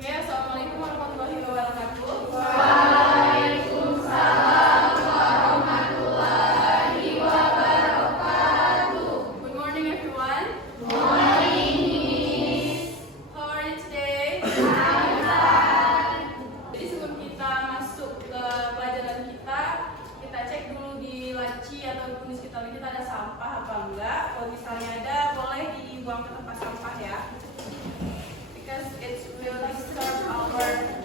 Oke, assalamualaikum warahmatullahi wabarakatuh. Waalaikumsalam warahmatullahi wabarakatuh. Good morning, everyone. Morning, Miss. How are you today? I'm fine. Jadi sebelum kita masuk ke pelajaran kita cek dulu di laci atau di sekitar kita ada sampah apa enggak. Kalau misalnya ada, boleh dibuang ke tempat sampah ya. Because it's really start our class.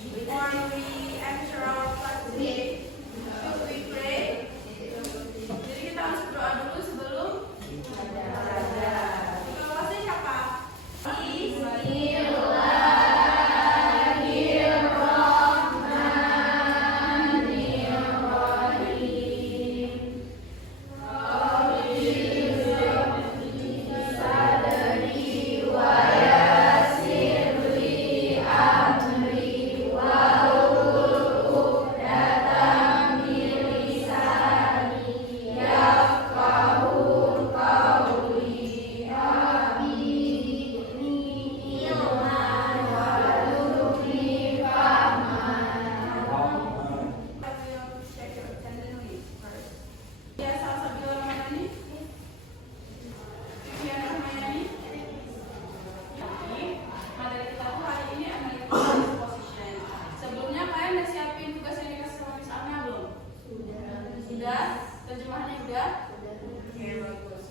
Before we enter our class today, should we pray? Jadi kita harus berdoa dulu sebelum belajar. Kelasnya siapa? Terjemahannya udah? Oke, bagus.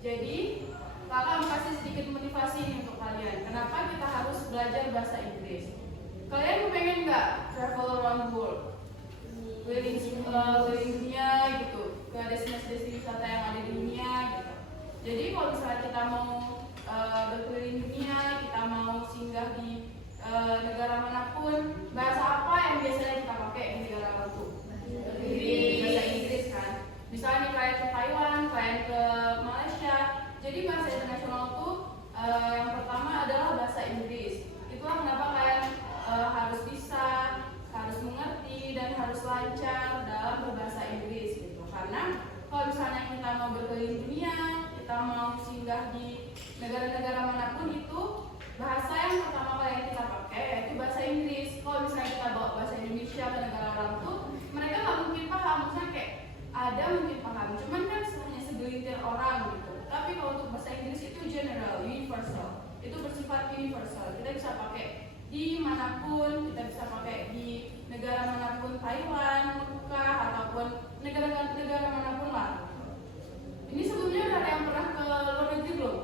Jadi, kakak mau kasih sedikit motivasi nih untuk kalian. Kenapa kita harus belajar bahasa Inggris? Kalian kepengen nggak travel around the world? Keliling dunia gitu, ke destinasi-destinasi wisata yang ada di dunia gitu. Jadi kalau misalnya kita mau berkeliling dunia, kita mau singgah di negara manapun, bahasa apa yang biasanya kita pakai di negara itu? Bahasa Inggris kan. Misalnya kalian ke Taiwan, kalian ke Malaysia. Jadi bahasa internasional itu yang pertama adalah bahasa Inggris. Itulah kenapa kalian harus bisa, harus mengerti dan harus lancar dalam berbahasa Inggris gitu. Karena kalau misalnya kita mau berkeliling dunia, kita mau singgah di negara-negara manapun, itu bahasa yang pertama kalian kita pakai yaitu bahasa Inggris. Kalau misalnya kita bawa bahasa Indonesia ke negara orang tuh, mereka nggak mungkin paham. Misalnya kayak ada mungkin paham, cuman kan hanya segelintir orang gitu. Tapi kalau untuk bahasa Inggris itu general, universal. Itu bersifat universal. Kita bisa pakai di manapun, kita bisa pakai di negara manapun, Taiwan, Mekah, ataupun negara manapun lah. Ini sebelumnya udah ada yang pernah ke luar negeri belum?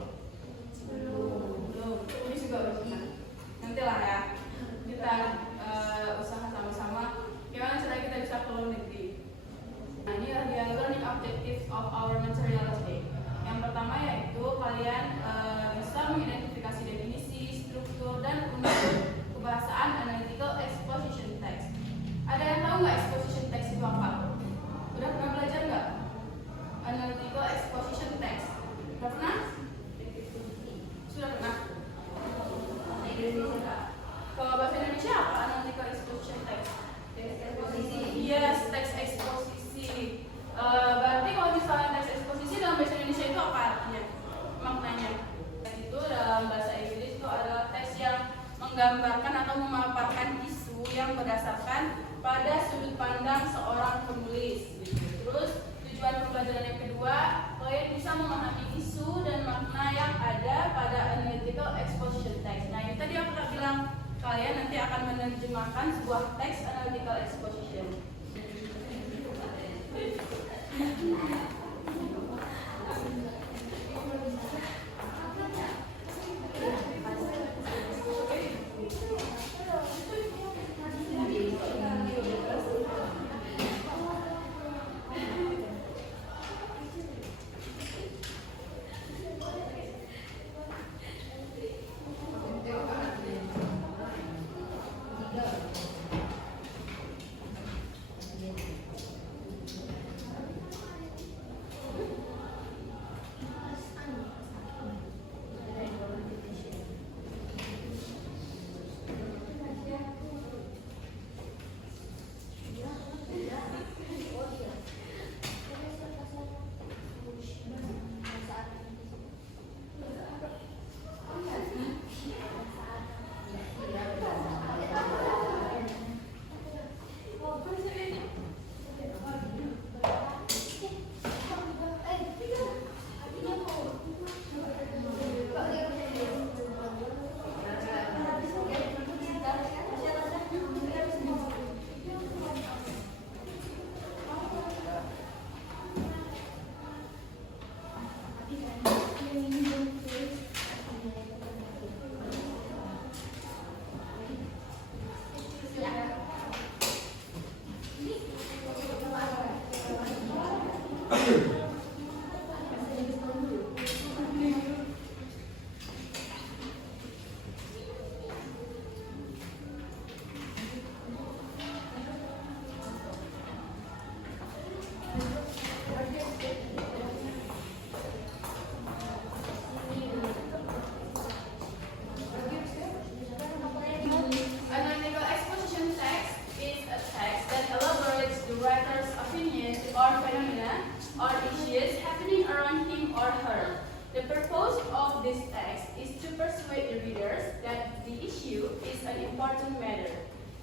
Belum. Ini juga udah pernah. Nanti lah ya, kita usaha sama-sama gimana cara kita bisa ke luar negeri. Nah, ini adalah learning objectives of our material today. Yang pertama yaitu kalian bisa mengidentifikasi definisi, struktur, dan unsur kebahasaan analytical exposition text. Ada yang tahu nggak exposition text itu apa? Udah pernah belajar nggak? Analytical exposition text. Udah pernah? Sudah pernah? Kalau bahasa Indonesia apa analytical exposition text? Yes, teks eksposisi. Berarti kalau misalnya teks eksposisi dalam bahasa Indonesia itu apa artinya? Maknanya? Itu dalam bahasa Inggris itu adalah teks yang menggambarkan atau memaparkan isu yang berdasarkan pada sudut pandang seorang penulis. Terus tujuan pembelajaran yang kedua, kalian bisa memahami isu dan makna yang ada pada analytical exposition text. Nah, itu tadi aku bilang kalian nanti akan menerjemahkan sebuah teks analytical exposition.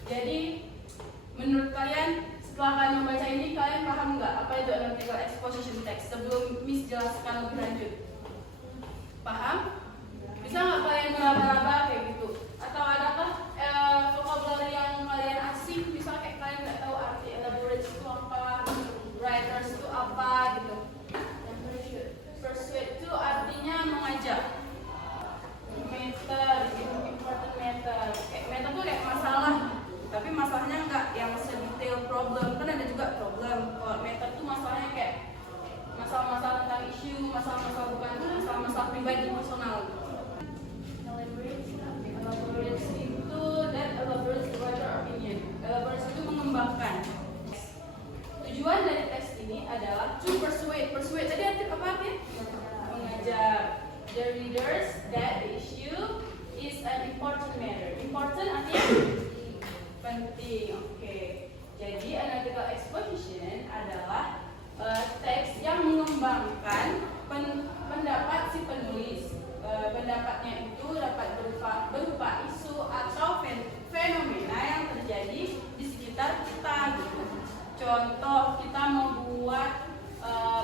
Jadi menurut kalian setelah kalian membaca ini kalian paham nggak apa itu analytical exposition text? Sebelum Miss jelaskan lebih lanjut, paham? Bisa nggak kalian meraba-raba kayak gitu? Atau adakah vocabulary yang kalian asing? Misalnya kayak kalian nggak tahu arti elaborate itu apa, writers itu apa gitu. Persuade itu artinya mengajak. Matter, important matter. Matter tuh kayak masalah, tapi masalahnya nggak yang sedetail problem. Kan ada juga problem. Kalau matter tuh masalahnya kayak masalah-masalah tentang isu, masalah-masalah bukan masalah-masalah pribadi personal. Elaborate itu that elaborates the wider opinion. Elaborate itu mengembangkan. Tujuan dari teks ini adalah to persuade. Persuade tadi apa artinya? Mengajak the readers that the issue is an important matter. Important artinya penting. Oke. Jadi analytical exposition adalah teks yang mengembangkan pendapat si penulis. Pendapatnya itu dapat berupa isu atau fenomena yang terjadi di sekitar kita gitu. Contoh, kita mau buat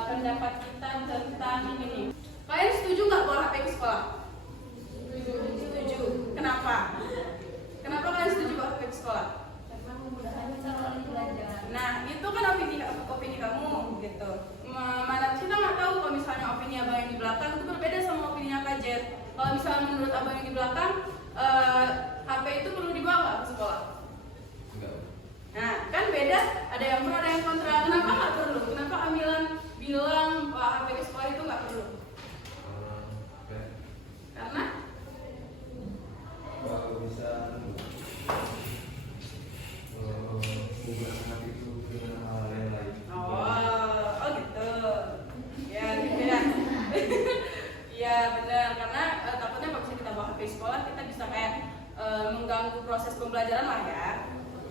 pendapat kita tentang ini nih. Kalian setuju nggak bawa HP ke sekolah? Setuju. Kenapa? Kenapa kalian setuju bawa HP ke sekolah? Karena memudahkan kita melalui belajar. Nah, itu kan opini kamu gitu. Mana kita nggak tahu kalau misalnya opini abang yang di belakang itu berbeda sama opininya Kak Jet. Kalau misalnya menurut abang yang di belakang, HP itu perlu dibawa nggak ke sekolah? Enggak. Nah, kan beda. Ada yang pro, ada yang kontra. Kenapa nggak perlu? Kenapa Amilan bilang HP ke sekolah itu nggak perlu? Karena bisa mengubah sangat itu dengan hal yang lain. oh gitu. Ya gitu ya. Iya benar. Karena takutnya kalau misalnya kita bawa HP sekolah kita bisa kayak mengganggu proses pembelajaran lah ya.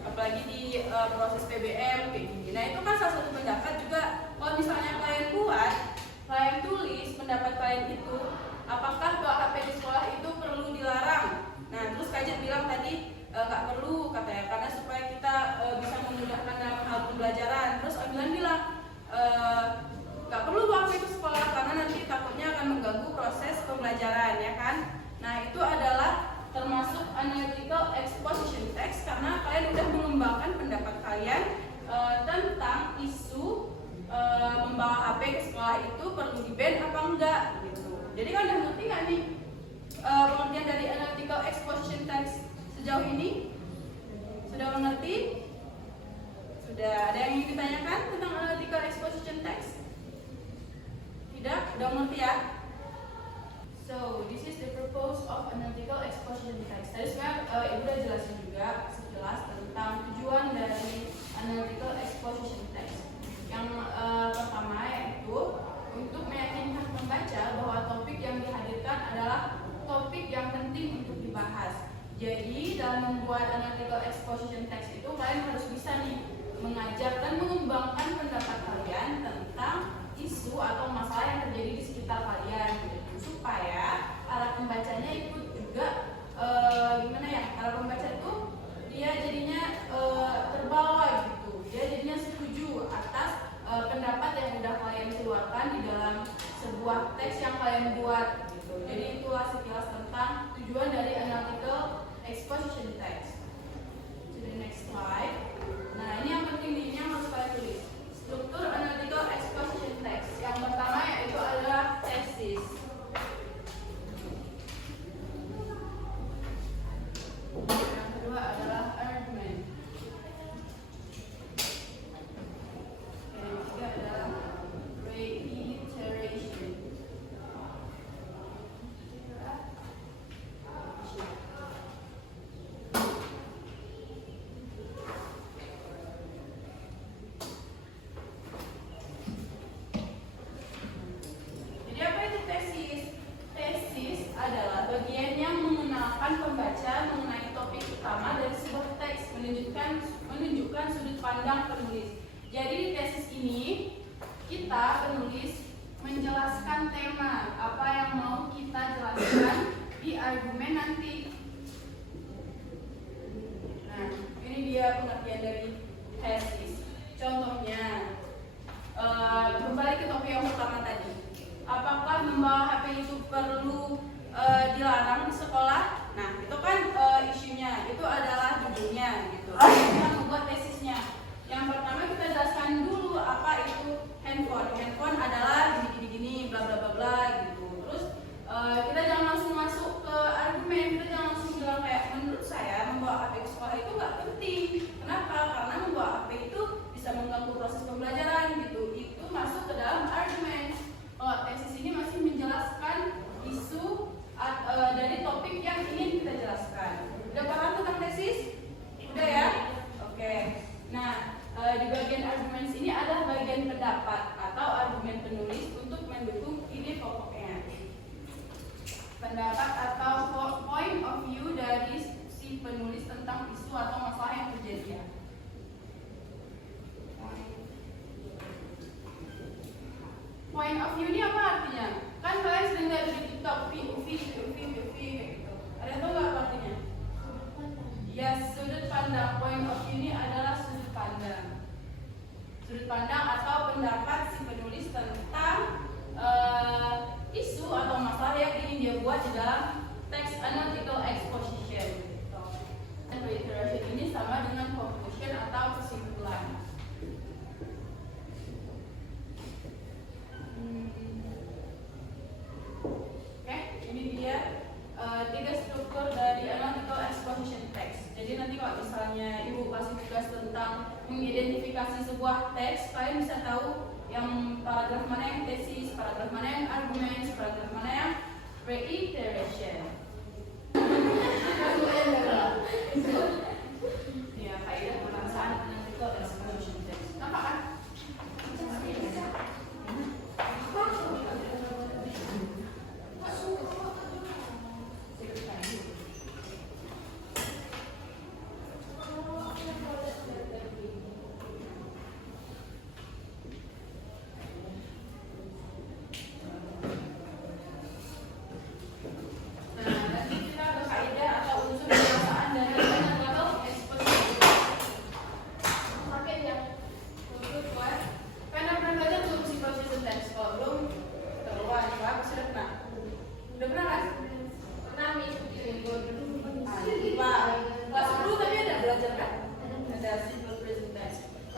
Apalagi di proses PBM kayak gini. Nah itu kan salah satu pendapat juga. Kalau misalnya kalian tulis pendapat kalian itu, apakah bawa HP di sekolah itu perlu dilarang? Nah terus Kak Jet bilang tadi nggak perlu katanya, karena supaya kita bisa memudahkan dalam hal pembelajaran. Terus Amilan bilang nggak perlu bawa HP ke sekolah karena nanti takutnya akan mengganggu proses pembelajaran ya kan. Nah itu adalah termasuk analytical exposition text karena kalian udah mengembangkan pendapat kalian tentang isu membawa HP ke sekolah itu perlu di-ban apa enggak gitu. Jadi kan udah ngerti nggak nih pengertian dari analytical exposition text sejauh ini? Sudah mengerti? Sudah. Ada yang ingin ditanyakan tentang analytical exposition text? Tidak? Udah mengerti ya? So, this is the purpose of analytical exposition text. Tadi sebenarnya Ibu udah jelasin juga sejelas tentang tujuan dari analytical exposition text. Yang pertama yaitu untuk meyakinkan pembaca bahwa topik yang dihadirkan adalah topik yang penting untuk dibahas. Jadi dalam membuat analytical exposition text itu kalian harus bisa nih mengajak dan mengembangkan pendapat kalian tentang isu atau masalah yang terjadi di sekitar kalian gitu. Supaya para pembacanya ikut juga gimana ya, para pembaca itu dia jadinya terbawa gitu, dia jadinya setuju atas pendapat yang udah kalian keluarkan di dalam sebuah teks yang kalian buat gitu. Jadi itulah sekilas tentang tujuan dari analytical exposition text. To the next slide. Nah ini yang penting nih, ini yang harus kalian tulis. Struktur analytical exposition text. Yang pertama yaitu adalah thesis. Yang kedua adalah argument. Yang ketiga adalah reiteration. Jadi apa itu tesis? Tesis adalah bagian yang mengenalkan pembaca mengenai topik utama dari sebuah teks, menunjukkan sudut pandang penulis. Jadi di tesis ini kita penulis menjelaskan tema apa yang mau kita jelaskan di argumen nanti. Nah, ini dia pengertian dari tesis. Contohnya, kembali ke topik yang pertama tadi. Apakah membawa HP itu perlu dilarang di sekolah? Nah, itu kan isunya, itu adalah judulnya gitu. Kita membuat tesisnya. Yang pertama kita jelaskan dulu apa itu handphone. Handphone adalah gini-gini, bla bla bla bla gitu. Terus kita jangan langsung masuk ke argumen, kita jangan langsung bilang kayak menurut saya membawa HP ke sekolah itu nggak penting. Kenapa? Karena membawa HP itu bisa mengganggu proses pembelajaran gitu. Itu masuk ke dalam argumen. Kalau tesis ini masih menjelaskan isu dari topik yang ingin kita jelaskan. Udah paham tentang tesis? Udah ya? Oke. Nah, di bagian argumen ini ada bagian pendapat atau argumen penulis untuk mendukung ide pokoknya. Pendapat atau point of view dari si penulis tentang isu atau masalah yang terjadi. Point of view ini apa artinya? Kan kalian sering lihat di TikTok, POV kayak gitu. Ada tahu nggak apa artinya? Yes, sudut pandang. Point of view ini adalah sudut pandang. Sudut pandang atau pendapat si penulis tentang isu atau masalah yang ingin dia buat di dalam teks analytical exposition. Reiteration ini sama dengan conclusion atau kesimpulan. Oke, ini dia tiga struktur dari analytical exposition text. Jadi nanti kalau misalnya ibu kasih tugas tentang mengidentifikasi sebuah teks, kalian bisa tahu yang paragraf mana yang tesis, paragraf mana yang argumen, paragraf mana yang reiteration. Ya, kaidah pembahasan analytical exposition text. Nampak kan?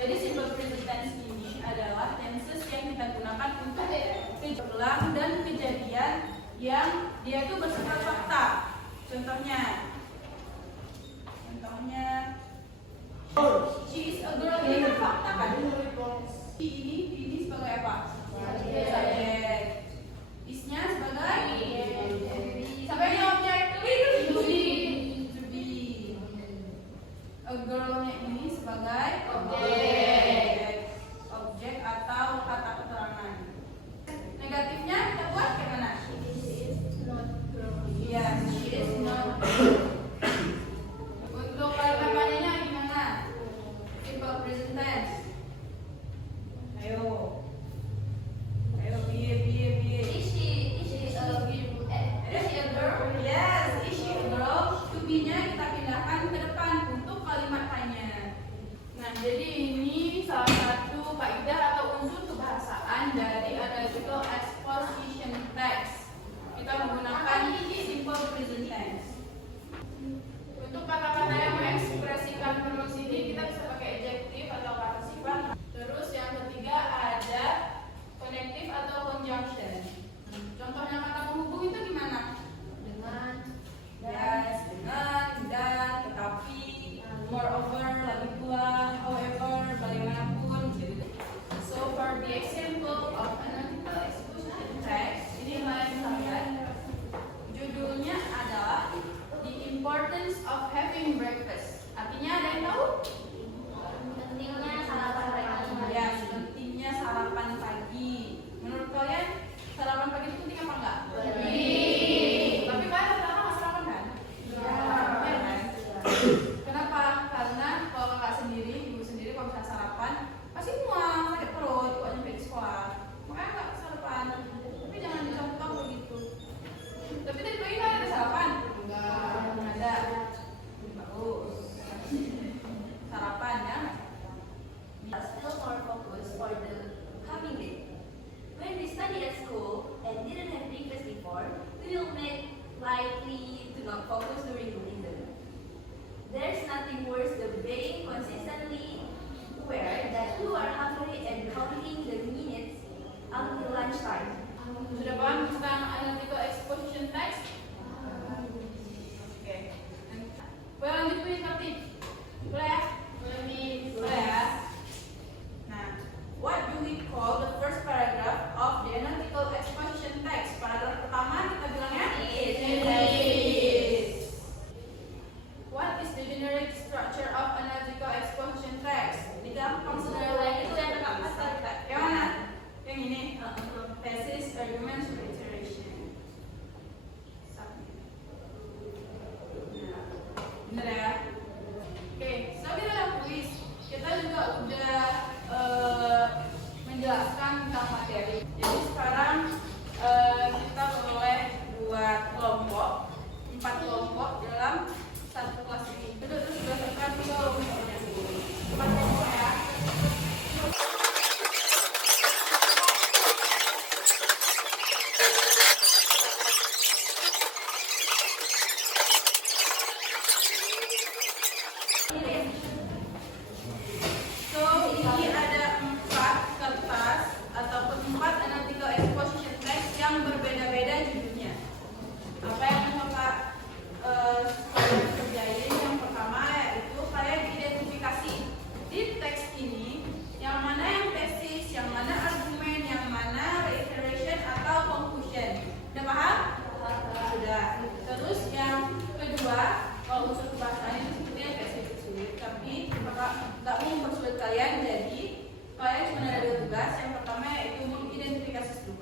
Jadi simple present tense ini adalah tenses yang kita gunakan untuk berulang dan kejadian yang dia itu bersifat fakta. Contohnya, she is a girl, ini kan fakta kan? She ini sebagai apa? Subjek. Is-nya sebagai objek. To be. A girl-nya ini sebagai objek atau kata keterangan. Negatifnya kita buat kayak mana? Yes, she is not. Untuk kalimat panjangnya gimana? Simple present tense. Ayo, biye. Is she a girl? Yes, is she a girl? To be-nya kita pindahkan ke depan untuk kalimat tanya. Nah, jadi ini salah satu kaidah atau unsur kebahasaan dari analytical exposition text. Kita menggunakan simple present tense. Untuk kata-kata yang mengekspresikan penulis ini kita bisa pakai adjective atau kata sifat. Terus yang ketiga ada connective atau conjunction. Contohnya kata penghubung itu gimana? Dengan, Yes, dengan, dan, tetapi, moreover, lagi pula, however, bagaimanapun gitu. So for the example of analytical exposition text, ini kalian bisa lihat judulnya adalah The Importance of Having Breakfast. Artinya ada yang tahu? pentingnya sarapan pagi. Ya, pentingnya sarapan pagi. Menurut kalian sarapan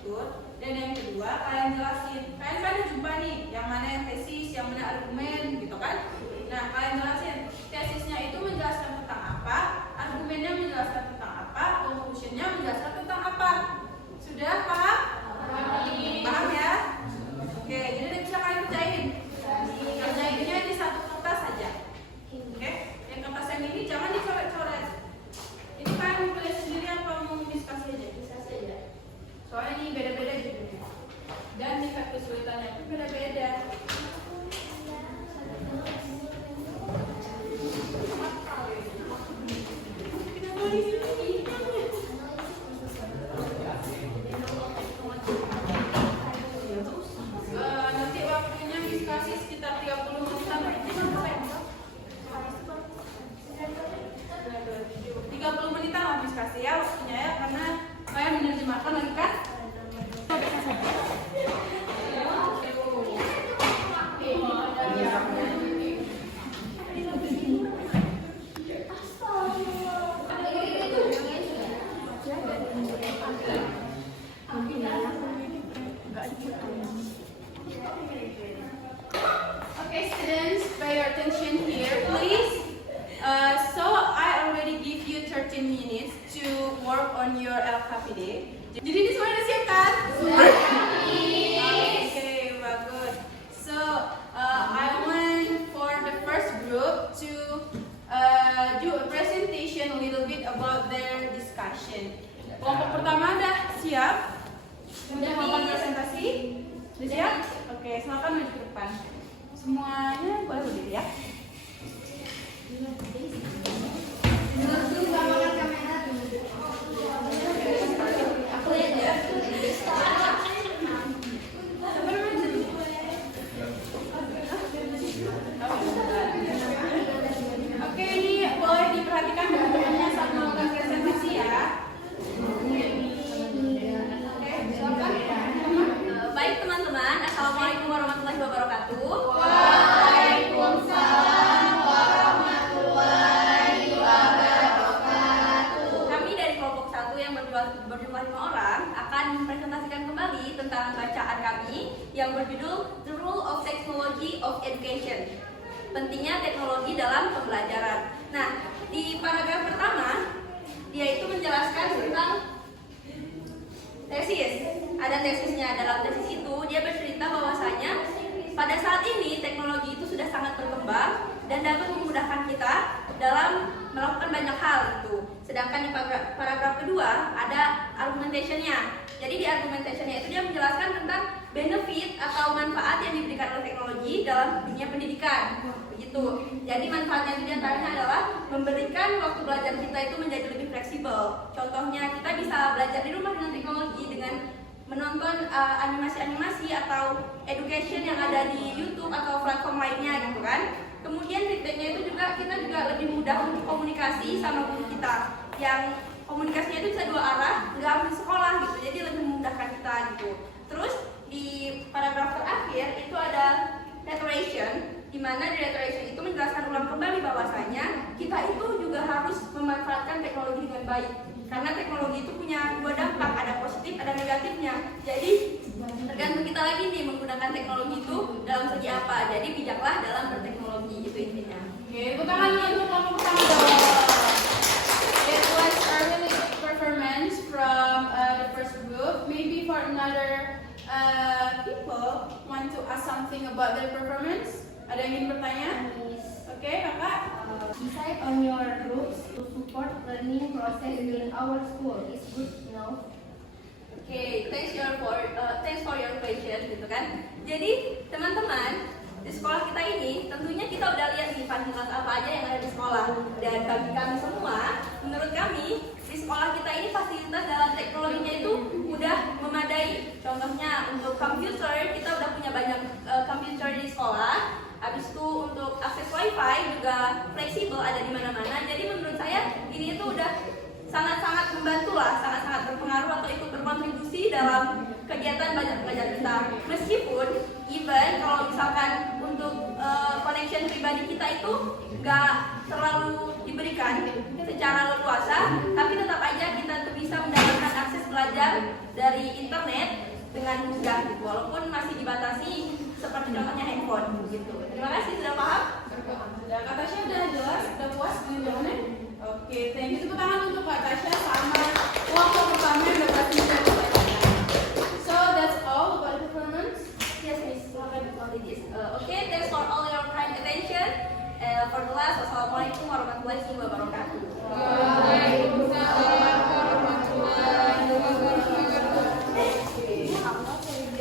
struktur. Dan yang kedua, kalian jelasin. Kalian kan udah jumpa nih, yang mana yang tesis, yang mana argumen, gitu kan? Nah, kalian jelasin. Tesisnya itu menjelaskan tentang apa, argumennya menjelaskan tentang apa, conclusionnya menjelaskan tentang apa. Sudah paham? Paham ya? Oke, jadi udah bisa kalian kerjain. Kerjainnya di satu kertas saja. Oke, yang kertas yang ini jangan dicoret-coret. Ini kalian mau tulis sendiri apa mau diskusi aja? Diskusi aja. Soalnya ini beda-beda judulnya. Dan tingkat kesulitannya itu beda-beda. Nanti waktunya diskusi sekitar 30 menitan. 30 menitan lah diskusi ya waktunya ya, karena kalian menerjemahkan lagi kan? Okay, students, pay your attention here, please. So I already give you 13 minutes to work on your LKPD. Jadi ini semua udah siap kan? Okay, bagus. So I want for the first group to do a presentation a little bit about their discussion. Kelompok pertama udah siap? Udah melakukan presentasi? Udah siap? Oke, silakan maju ke depan. Semuanya boleh berdiri ya. Oke, ini boleh diperhatikan teman-temannya saat melakukan presentasi ya. Oke, silakan. Baik teman-teman, Assalamualaikum warahmatullahi wabarakatuh. Kami dari kelompok 1 yang berjumlah 5 orang akan mempresentasikan kembali tentang bacaan kami yang berjudul The Role of Technology of Education. Pentingnya teknologi dalam pembelajaran. Nah, di paragraf pertama dia itu menjelaskan tentang tesis. Ada tesisnya. Dalam tesis itu dia bercerita bahwasanya pada saat ini teknologi itu sudah sangat berkembang dan dapat memudahkan kita dalam melakukan banyak hal itu. Sedangkan di paragraf kedua ada argumentation-nya. Jadi di argumentation-nya itu dia menjelaskan tentang benefit atau manfaat yang diberikan oleh teknologi dalam dunia pendidikan. Begitu. Jadi manfaatnya itu diantaranya adalah memberikan waktu belajar kita itu menjadi lebih fleksibel. Contohnya kita bisa belajar di rumah dengan teknologi dengan menonton animasi-animasi atau education yang ada di YouTube atau platform lainnya gitu kan. Kemudian feedbacknya itu juga kita juga lebih mudah untuk komunikasi sama guru kita yang komunikasinya itu bisa 2 arah, nggak harus di sekolah gitu, jadi lebih memudahkan kita gitu. Terus di paragraf terakhir itu ada reiteration, di mana di reiteration itu menjelaskan ulang kembali bahwasanya kita itu juga harus memanfaatkan teknologi dengan baik. Karena teknologi itu punya 2 dampak, ada positif, ada negatifnya. Jadi tergantung kita lagi nih menggunakan teknologi itu dalam segi apa. Jadi bijaklah dalam berteknologi, itu intinya. Oke, tepuk tangan untuk kelompok pertama dong. It was a really good performance from the first group. Maybe for another people want to ask something about their performance. Ada yang ingin bertanya? Oke, kakak. Decide on your groups to support learning process in our school is good enough. Oke, thanks for your question gitu kan. Jadi teman-teman di sekolah kita ini tentunya kita udah lihat nih fasilitas apa aja yang ada di sekolah. Dan bagi kami semua, menurut kami di sekolah kita ini fasilitas dalam teknologinya itu udah memadai. Contohnya untuk komputer kita udah punya banyak komputer di sekolah. Habis itu untuk akses wifi juga fleksibel, ada di mana-mana. Jadi menurut saya ini itu udah sangat-sangat membantu lah, sangat-sangat berpengaruh atau ikut berkontribusi dalam kegiatan belajar kita. Meskipun even kalau misalkan untuk connection pribadi kita itu nggak terlalu diberikan secara leluasa, tapi tetap aja kita tuh bisa mendapatkan akses belajar dari internet dengan mudah gitu, walaupun masih dibatasi seperti contohnya handphone gitu. Terima kasih, sudah paham? Sudah, Kak Tasya udah jelas, udah puas dengan jawabannya? Oke, thank you. Tepuk tangan untuk Kak Tasya sama kelompok pertama yang udah berhasil menjawab pertanyaannya. So that's all about the performance. Yes, Miss. Only this. Okay, thanks for all your kind attention. For the last, wassalamualaikum warahmatullahi wabarakatuh. Waalaikumsalam warahmatullahi wabarakatuh.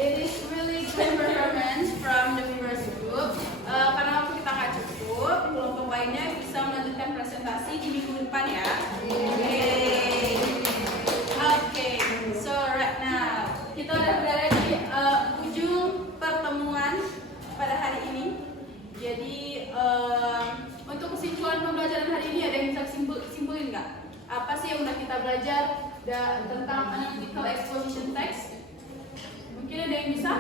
It is really great performance from the first group. Karena waktu kita nggak cukup, kelompok lainnya bisa melanjutkan presentasi di minggu depan ya. Oke, so right now kita udah berada di ujung pertemuan pada hari ini. Jadi untuk kesimpulan pembelajaran hari ini ada yang bisa simpulin nggak? Apa sih yang udah kita belajar tentang analytical exposition text? Mungkin ada yang bisa?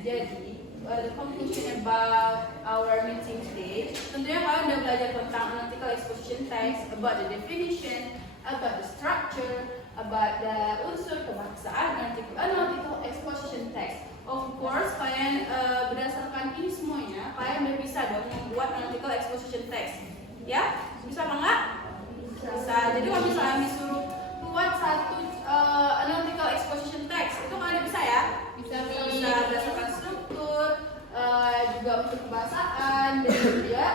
Jadi the conclusion about our meeting today, tentunya kalian udah belajar tentang analytical exposition text, about the definition, about the structure, about the unsur kebangsaan, analytical exposition text. Of course, kalian berdasarkan ini semuanya, kalian udah bisa dong membuat analytical exposition text. Ya? Bisa apa enggak? Bisa. Jadi kalau misalnya disuruh buat satu analytical exposition text, itu kalian bisa ya? Bisa berdasarkan struktur, juga untuk kebahasaan, dan juga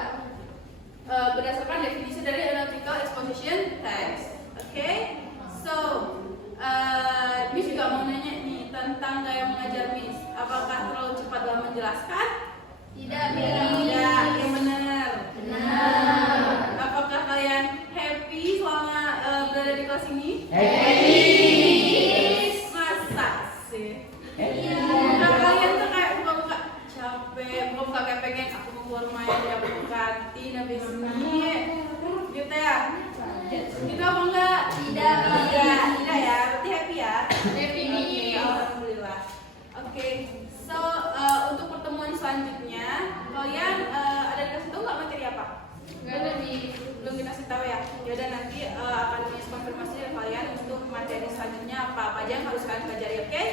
berdasarkan definisi dari analytical exposition text. Oke? So, Miss juga mau nanya nih tentang gaya mengajar Miss. Apakah terlalu cepat dalam menjelaskan? Tidak, Tidak, yang benar. Apakah kalian happy selama berada di kelas ini? Masa sih? Muka kalian tuh kayak buka-buka capek, buka-buka kayak pengen aku mau keluar main di dapur kantin habis ini, gitu ya? Gitu apa enggak? Tidak ya, berarti happy ya? Happy. Oke, alhamdulillah. Oke, so untuk pertemuan selanjutnya kalian ada dikasih tahu nggak materi apa? Nggak ada nih. Belum dikasih tahu ya? Yaudah nanti akan konfirmasi dari kalian untuk materi selanjutnya apa aja yang harus kalian pelajari, oke?